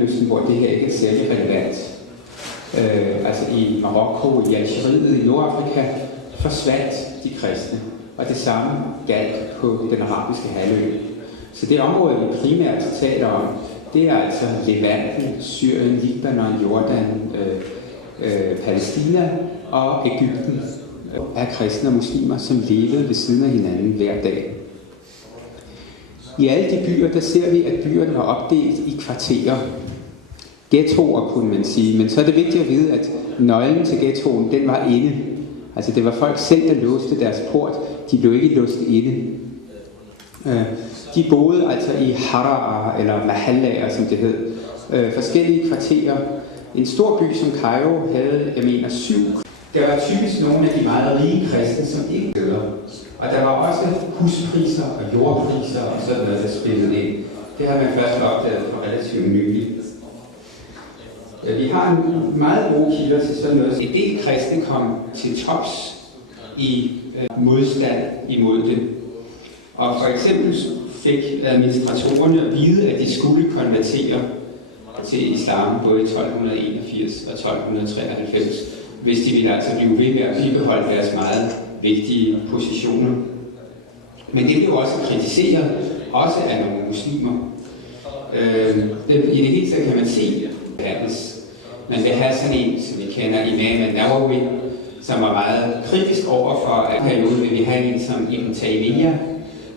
Mellemøsten, hvor det her ikke er særlig relevant. Altså i Marokko, i Algeriet, i Nordafrika forsvandt de kristne, og det samme galt på den arabiske halvø. Så det område, vi primært taler om, det er altså Levanten, Syrien, Libanon, Jordan, Palæstina og Egypten af kristne og muslimer, som levede ved siden af hinanden hver dag. I alle de byer, der ser vi, at byerne var opdelt i kvarterer. Ghettoer, kunne man sige. Men så er det vigtigt at vide, at nøglen til ghettoen, den var inde. Altså det var folk selv, der låste deres port. De blev ikke låst inde. De boede altså i hara'er, eller mahallaer, som det hed. Forskellige kvarterer. En stor by som Cairo havde, jeg mener, 7. Der var typisk nogle af de meget rige kristne, som ikke døde. Og der var også huspriser og jordpriser og sådan noget, der spillede ind. Det har man først opdaget for relativt nyligt. Vi har en meget gode kilder til sådan noget. En del kristne kom til tops i modstand imod det. Og for eksempel fik administratorerne at vide, at de skulle konvertere til islam både i 1281 og 1293, hvis de ville altså blive ved med at bibeholde deres meget vigtige positioner. Men det blev også kritiseret, også af nogle muslimer. I det hele taget kan man se, at man vil have sådan en, som vi kender, Imam Ali, som var meget kritisk over for, at perioden vil vi have en som Ibn Taymiyyah,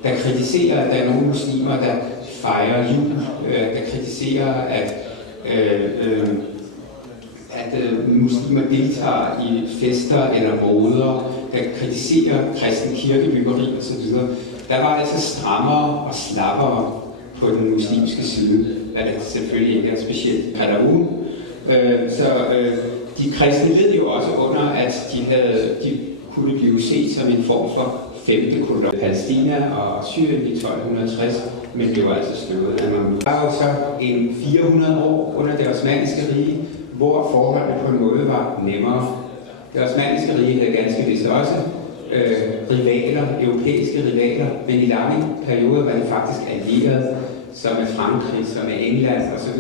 der kritiserer, at der er nogle muslimer, der fejrer jul, der kritiserer, at muslimer deltager i fester eller råder, der kritiserer kristen kirkebyggeri osv. Der var altså strammere og slappere på den muslimske side, hvad det selvfølgelig ikke er specielt Kalaun. Så de kristne led jo også under, at de kunne blive set som en form for femte koloni. Palæstina og Syrien i 1260, men det var altså slået af Mahmud. Der var jo så en 400 år under det osmanniske rige, hvor forholdene på en måde var nemmere. Det osmanniske rige havde ganske vist også rivaler, europæiske rivaler, men i lange perioder var det faktisk allierede, som med Frankrig, som med England osv.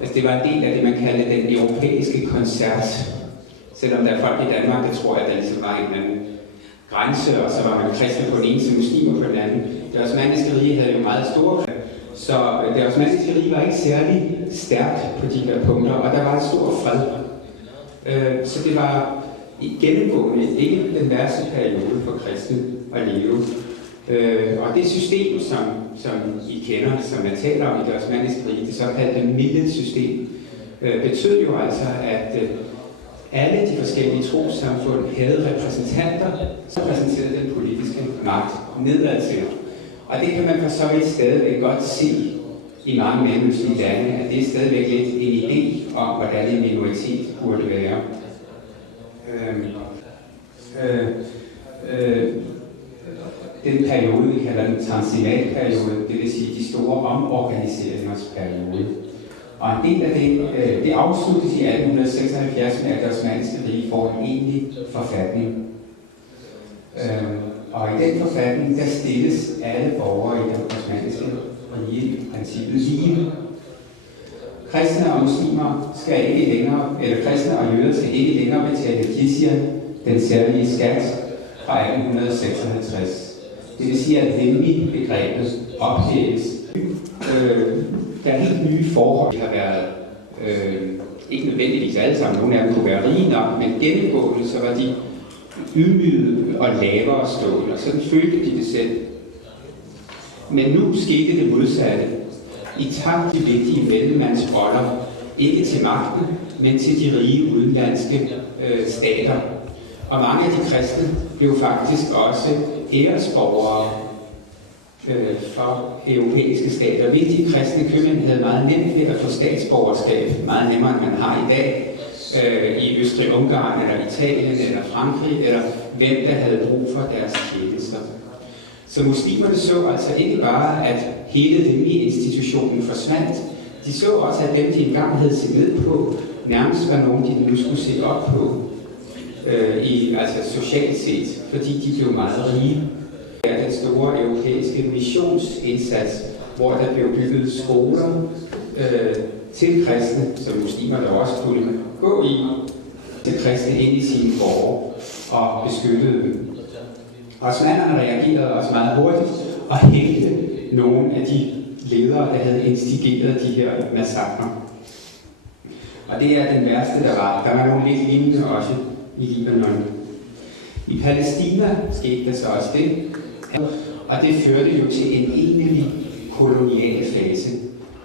Altså det var en del af det, man kaldte den europæiske koncert. Selvom der er folk i Danmark, der tror, at der ligesom var en anden grænse, og så var man kristne på den ene side, muslimer på den anden. Det osmanniske rige havde jo meget store, så det osmanniske rige var ikke særlig stærkt på de her punkter, og der var en stor fred. Så det var gennemgående ikke den værste periode for kristne at leve. Og det system, som I kender, som man taler om i det osmanniske rige, det såkaldte millet-system, betød jo altså, at alle de forskellige trossamfund havde repræsentanter, som repræsenterede den politiske magt nedadtil. Og det kan man for så vidt stadigvæk godt se i mange mellemøstlige lande, at det er stadigvæk lidt en idé om, hvordan en minoritet burde være. Den periode, vi kalder den tanzimatperiode, det vil sige de store omorganiseringers periode. Og en del af det afsluttes i 1876 med, at det osmanniske rige får en egentlig forfatning. Og i den forfatning, der stilles alle borgere i det osmanniske rige i princippet lige. Kristne og muslimer skal ikke længere, eller kristne og jøder skal ikke længere betale jizya, den særlige skat, fra 1856. Det vil sige, at dhimmi-begrebet ophæves. Der er helt nye forhold, der har været ikke nødvendigvis alle sammen, nogle af dem kunne være rige nok, men gennemgående så var de ydmyget og lavere stående, og sådan følte de det selv. Men nu skete det modsatte. I takt de vigtige mellemmandsroller, ikke til magten, men til de rige udenlandske stater. Og mange af de kristne blev faktisk også æresborgere for europæiske stater. Vigtige kristne købmænd havde meget nemt ved at få statsborgerskab, meget nemmere end man har i dag, i Østrig-Ungarn, eller Italien, eller Frankrig, eller hvem der havde brug for deres tjenester. Så muslimerne så altså ikke bare, at hele institutionen forsvandt, de så også, at dem, de engang havde set ned på, nærmest var nogen, de nu skulle se op på, altså socialt set, fordi de blev meget rige. Den store europæiske missionsindsats, hvor der blev bygget skoler, til kristne, som muslimer der også kunne gå i, til kristne ind i sine borgere og beskyttede dem. Osmannerne reagerede også meget hurtigt og hængte nogle af de ledere, der havde instigeret de her massakrer. Og det er den værste, der var. Der var nogle lidt lignende også i Libanon. I Palæstina skete der så også det, og det førte jo til en egentlig kolonial fase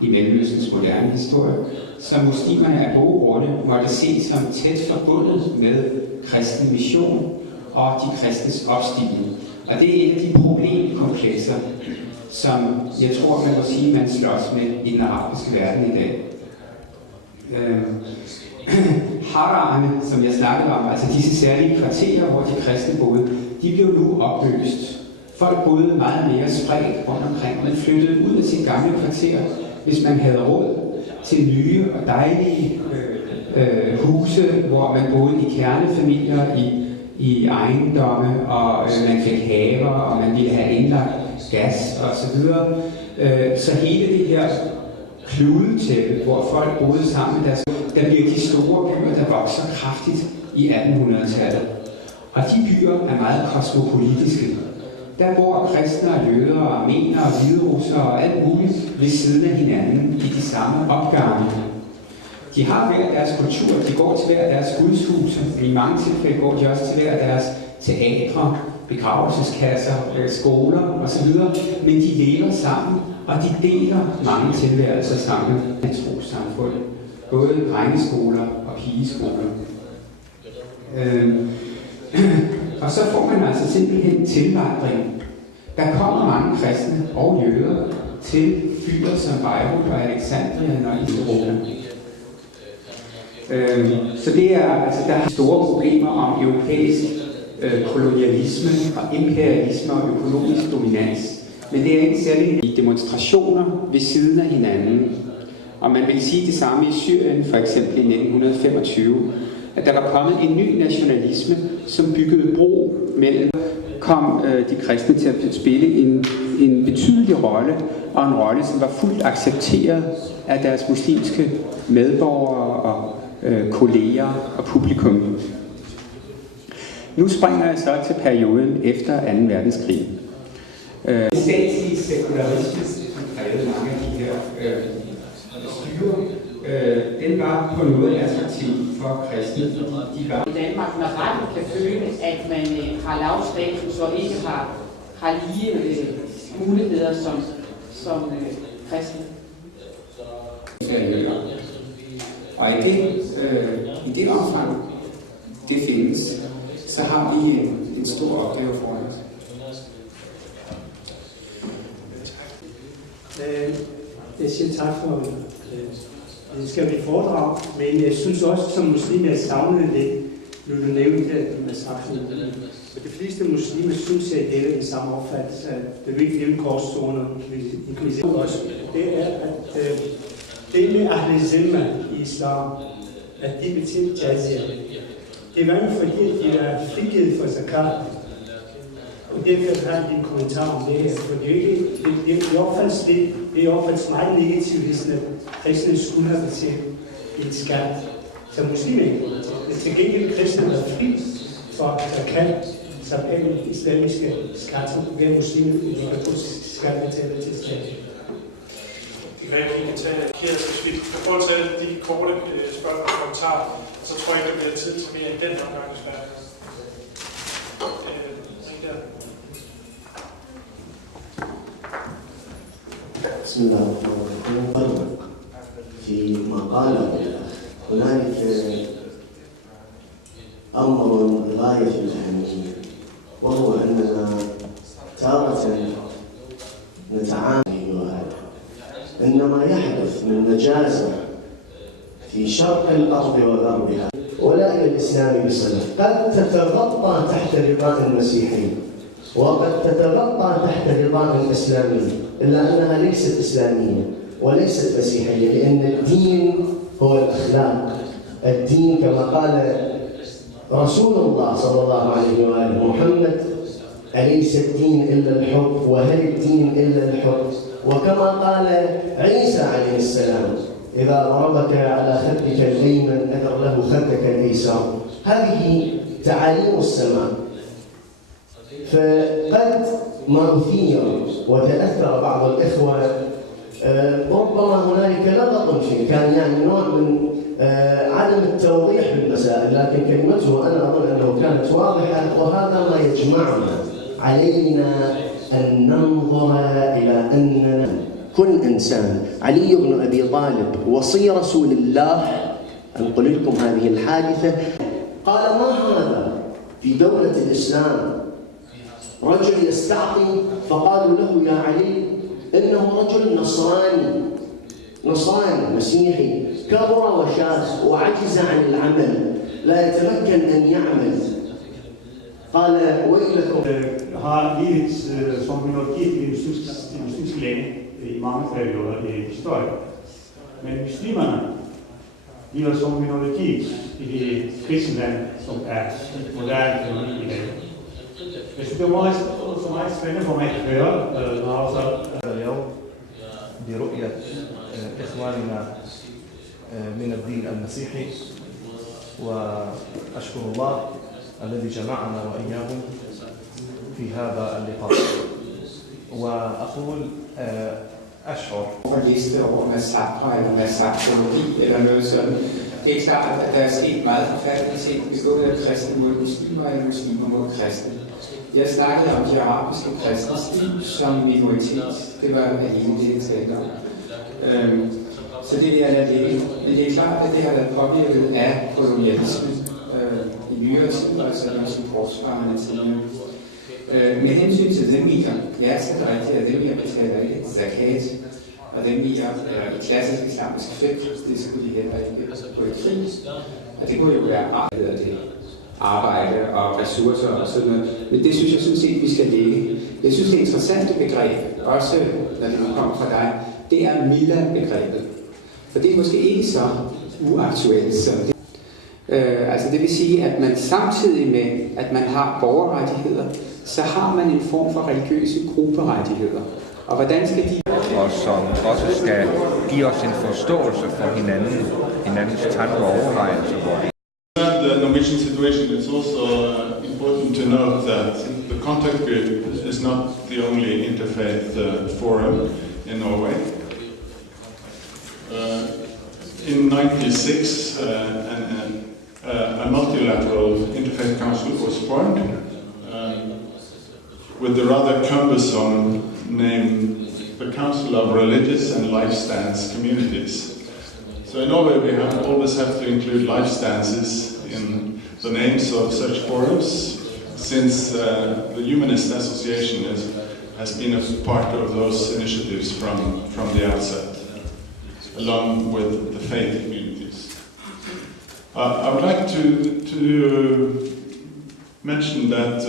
i Mellemøstens moderne historie, som muslimerne af gode grunde måtte se som tæt forbundet med kristen mission og de kristnes opstigning. Og det er et af de problemkomplekser, som jeg tror, man må sige, man slås med i den arabiske verden i dag. Hararerne, som jeg snakkede om, altså disse særlige kvarterer, hvor de kristne boede, de blev nu opløst. Folk boede meget mere spredt rundt omkring. Man flyttede ud af sit gamle kvarter, hvis man havde råd til nye og dejlige huse, hvor man boede i kernefamilier, i ejendomme, og man fik haver, og man ville have indlagt gas osv. Så hele det her kludetæppe, hvor folk boede sammen, der bliver de store byer, der vokser kraftigt i 1800-tallet. Og de byer er meget kosmopolitiske. Der bor kristne og jøder og armenere og hviderussere og alt muligt ved siden af hinanden i de samme opgange. De har hver deres kultur, de går til hver deres gudshuse, i mange tilfælde går de også til hver deres teatre, begravelseskasser, skoler osv., men de lever sammen, og de deler mange tilværelser sammen i et trossamfund, både drengeskoler og pigeskoler. Og så får man altså simpelthen tilvandring. Der kommer mange kristne og jøder til byer som Beirut og Alexandrien og Israel. Så det er, altså, der er store problemer om europæisk kolonialisme og imperialisme og økonomisk dominans. Men det er ikke særlig demonstrationer ved siden af hinanden. Og man vil sige det samme i Syrien, for eksempel i 1925, at der var kommet en ny nationalisme, som byggede bro mellem, kom de kristne til at spille en betydelig rolle, og en rolle, som var fuldt accepteret af deres muslimske medborgere og kolleger og publikum. Nu springer jeg så til perioden efter 2. verdenskrig. Den statslige sekularisme, som krævede mange af de her styre, den var på noget attraktiv for kristne, fordi de var... I Danmark, når retten kan føle, at man har lav status og ikke har lige muligheder som kristne. Og i det omfang, det findes, så har vi en stor opgave foran os. Jeg siger tak for det skal vi foredrage, men jeg synes også, som muslim, jeg savner det, nu du nævnte massakren. De fleste muslimer synes, at det er den samme opfattelse, at det vil ikke leve korstzoner, inklusive også. Det er, at det med Ahle i islam, at de betalte jazia. Det var jo fordi, at de er frigivet for zakat. Og derfor har jeg en kommentar om det her, for det opfattes meget negativt, hvis kristne skulle have betalt en skat, som muslimer ikke kunne betale. Til gengæld kristne er fri for zakat, som er den islamiske skat, som hver muslimer kan få skatbetaler til staten. Det kan være, at vi kan tage hvis vi kan få at tage de korte spørgsmål og kommentarer, så tror jeg ikke, der bliver tid til mere i den omgang, desværre. بسم الله الرحمن الرحيم. في مقالة هنالك أمر غاية في الأهمية، وهو أننا تارة نتعامل أن ما يحدث من مجازر في شرق الأرض وغربها ولا إلى الإسلام بصلة قد تتغطى تحت رضاء المسيحي وقد تتغطى تحت رضاء إسلامي، إلا أنها ليست إسلامية وليست مسيحية، لأن الدين هو الأخلاق. الدين كما قال رسول الله صلى الله عليه وآله محمد: أليس الدين إلا الحب، وهل الدين إلا الحب؟ وكما قال عيسى عليه السلام: إذا ضربك على خدك الأيمن أدر له خدك الأيسر. هذه تعاليم السماء. فقد ما أثير وتأثر بعض الإخوة ربما هنالك لغط فيه، كان يعني نوع من عدم التوضيح بالمسائل، لكن كلمته أنا أظن أنه كانت واضحة، وهذا ما يجمعنا. علينا أن ننظر إلى أننا كل إنسان. علي بن أبي طالب وصي رسول الله، أنقل لكم هذه الحادثة، قال: ما هذا في دولة الإسلام رجل يستعطي، فقالوا له: يا علي إنه رجل نصراني مسيحي، كبر وشاخ وعجز عن العمل، لا يتمكن أن يعمل. قال: ويلكم. Har livet som minoritet i muslimske lande i mange perioder i historien. Men muslimerne lever som minoritet i det kristne land, som er moderne økonomi i dag. Jeg synes, det var så meget spændende for mig at høre, når også اليوم برؤية إخواننا من الدين المسيحي، وأشكر الله الذي جمعنا وإياهم في هذا اللقاء. وأقول أشعر liste over massakre eller massakrologi eller noget sådan. Det er klart, at der er sket meget forfærdelige ting begået af kristne mod muslimer eller muslimer mod kristne. Jeg snakkede om de arabiske kristnes liv som minoritet. Det var alene det, jeg talte om. Så det vil jeg lade ligge. Men det er klart, at det har været påvirket af kolonialismen i nyere tid, altså som korsfarerne tidligere. Med hensyn til demier, jeg skal det rigtigt, at demier betaler ikke zakat, og demier i klassisk islamisk fiqh, det skulle de heller ikke gå i krig. Og det kunne jo være arbejde og ressourcer og sådan noget. Men det synes jeg sådan set, vi skal lægge. Jeg synes, det interessante begreb, også når det nu kommer fra dig, det er Mila-begrebet. For det er måske ikke så uaktuelt som det. Altså det vil sige, at man samtidig med, at man har borgerrettigheder, så har man en form for religiøse grupperettigheder. Og hvordan skal de... Og som også skal give os en forståelse for hinandens tanker og overvejelser. The Norwegian situation, it's also important to note that the contact group is not the only interfaith forum in Norway. In 1996, a multilateral interfaith council was formed with the rather cumbersome name the Council of Religious and Life Stance Communities. So in Norway we always have to include life stances in the names of such forums, since the Humanist Association has been a part of those initiatives from the outset, along with the faith communities. I would like to mention that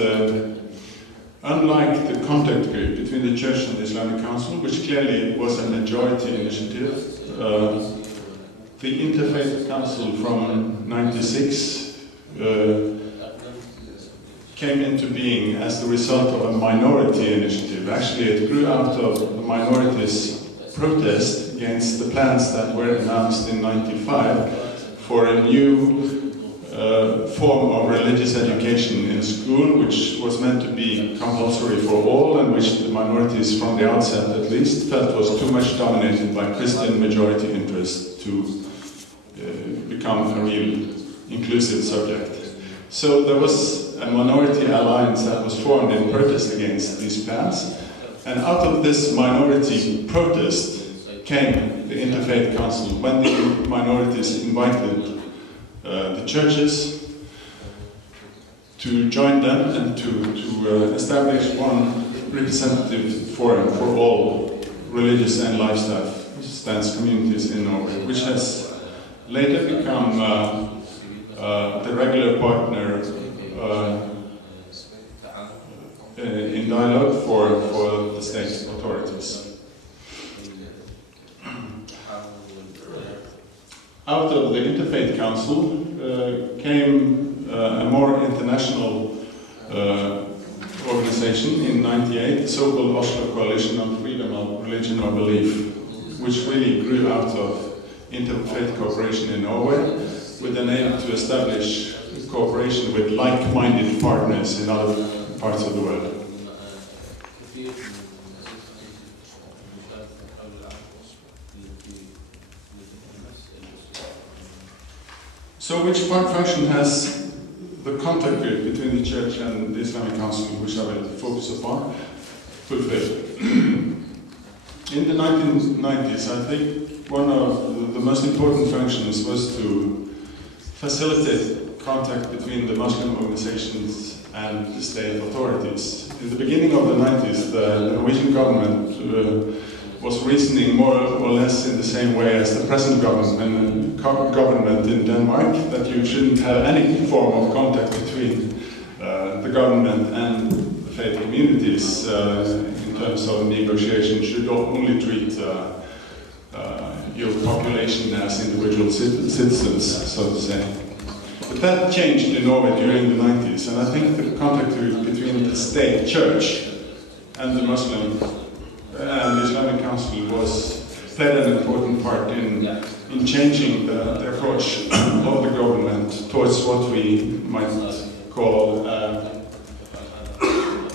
unlike the contact group between the Church and the Islamic Council, which clearly was a majority initiative, the Interfaith Council from 1996 came into being as the result of a minority initiative. Actually, it grew out of the minorities' protest against the plans that were announced in 1995 for a new form of religious education in school, which was meant to be compulsory for all, and which the minorities from the outset at least felt was too much dominated by Christian majority interest to become a real inclusive subject. So there was a minority alliance that was formed in protest against these plans, and out of this minority protest came the Interfaith Council, when the minorities invited the churches to join them and to establish one representative forum for all religious and lifestyle stance communities in Norway, which has later become the regular partner in dialogue for the state authorities. Out of the Interfaith Council came a more international organization in 1998, the so-called Oslo Coalition on Freedom of Religion or Belief, which really grew out of interfaith cooperation in Norway, with an aim to establish cooperation with like-minded partners in other parts of the world. So which function has the contact group between the Church and the Islamic Council, which I will focus upon, fulfilled? In the 1990s, I think one of the most important functions was to facilitate contact between the Muslim organizations and the state authorities. In the beginning of the 90s, the Norwegian government was reasoning more or less in the same way as the present government in Denmark, that you shouldn't have any form of contact between the government and the faith communities in terms of negotiation, should only treat your population as individual citizens, so to say. But that changed in Norway during the 90s, and I think the contact between the state church and the Muslim and the Islamic Council played an important part in changing the approach of the government towards what we might call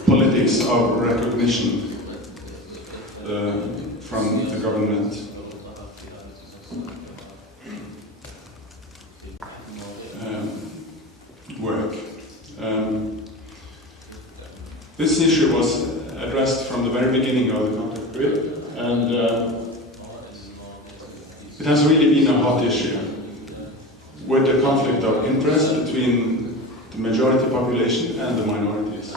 politics of recognition from the government. Work. This issue was addressed from the very beginning of the contact group, and it has really been a hot issue, with the conflict of interest between the majority population and the minorities.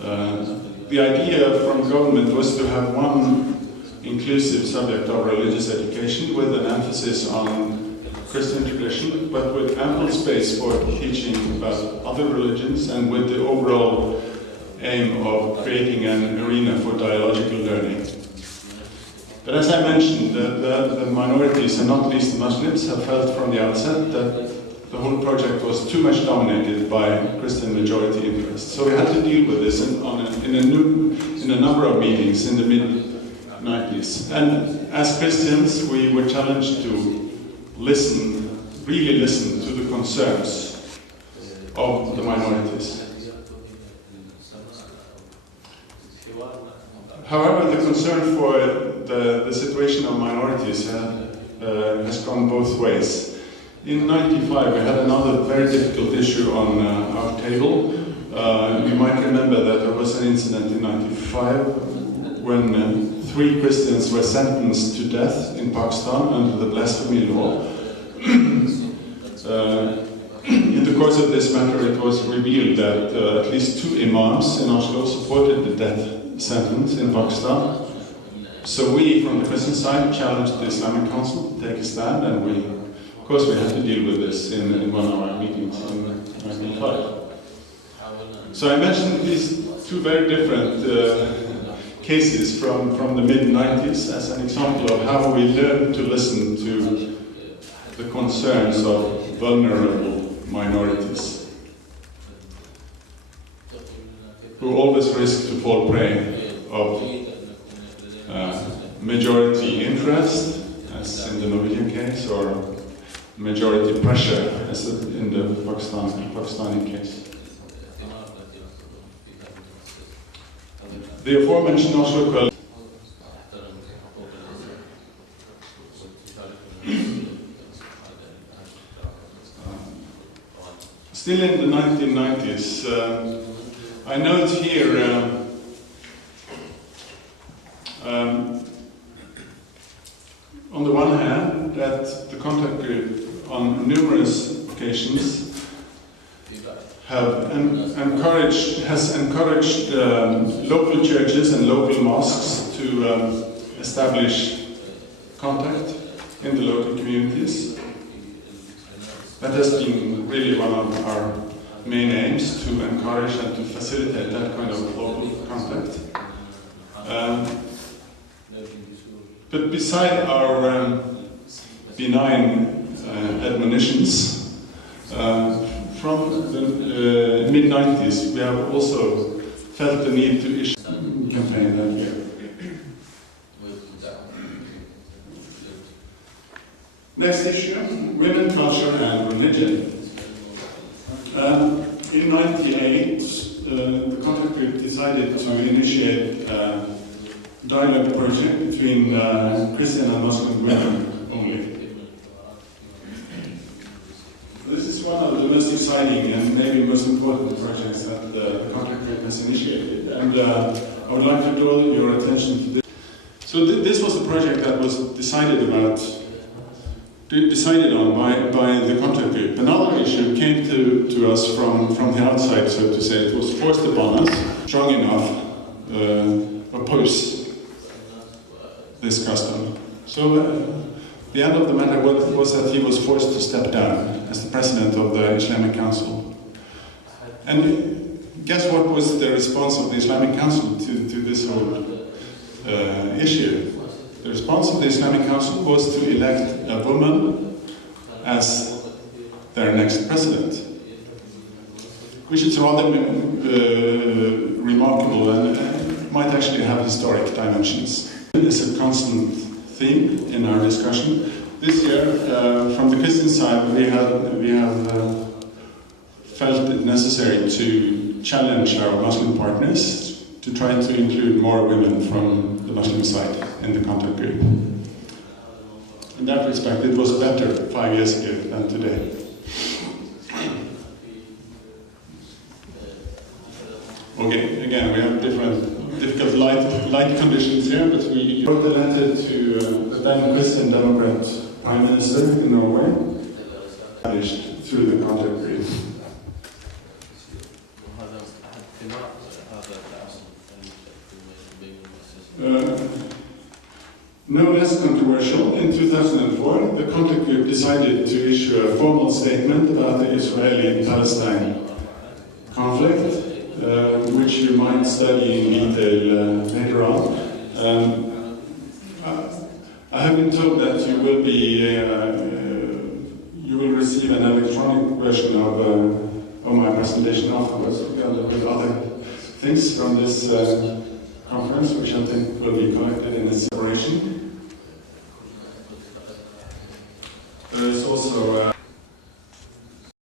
The idea from government was to have one inclusive subject of religious education with an emphasis on Christian tradition, but with ample space for teaching about other religions and with the overall aim of creating an arena for dialogical learning. But as I mentioned, the minorities, and not least the Muslims, have felt from the outset that the whole project was too much dominated by Christian majority interests. So we had to deal with this in a number of meetings in the mid-90s. And as Christians, we were challenged to really listen to the concerns of the minorities. However, the concern for the situation of minorities has gone both ways. In '95, we had another very difficult issue on our table. You might remember that there was an incident in '95 when 3 Christians were sentenced to death in Pakistan under the blasphemy law. In the course of this matter, it was revealed that at least 2 imams in Oslo supported the death sentence in Pakistan. So we, from the Christian side, challenged the Islamic Council to take a stand, and of course we had to deal with this in one of our meetings in 1995. So I mentioned these 2 very different cases from the mid-90s as an example of how we learned to listen to the concerns of vulnerable minorities, who always risk to fall prey of majority interest, as in the Norwegian case, or majority pressure, as in the Pakistani case. The aforementioned Oslo Coalition still in the 1990s, I note here on the one hand that the contact group on numerous occasions has encouraged local churches and local mosques to establish contact in the local communities. That has been really one of our main aims, to encourage and to facilitate that kind of local contact. But beside our benign admonitions, from the mid-90s, we have also felt the need to issue a campaign that year. Next issue, women, culture and religion. In 1998, the contact group decided to initiate a dialogue project between Christian and Muslim women only. This is one of the most exciting and maybe most important projects that the contact group has initiated, and I would like to draw your attention to this. So this was a project that was decided on by the contact group. Another issue came to us from the outside, so to say. It was forced upon us, strong enough, oppose this custom. So the end of the matter was that he was forced to step down as the president of the Islamic Council. And guess what was the response of the Islamic Council to this whole issue? The response of the Islamic Council was to elect a woman as their next president, which is rather remarkable and might actually have historic dimensions. It's a constant theme in our discussion. This year, from the Christian side, we have felt it necessary to challenge our Muslim partners to try to include more women from the Muslim side in the contact group. In that respect, it was better 5 years ago than today. Okay, again, we have difficult light conditions here, but we wrote a letter to the then Christian Democrat Prime Minister in Norway, published through the contact group. No less controversial, in 2004, the contact group decided to issue a formal statement about the Israeli-Palestine conflict, which you might study in detail later on. I have been told that you will receive an electronic version of my presentation afterwards, together with other things from this conference, which I think will be collected in a separation.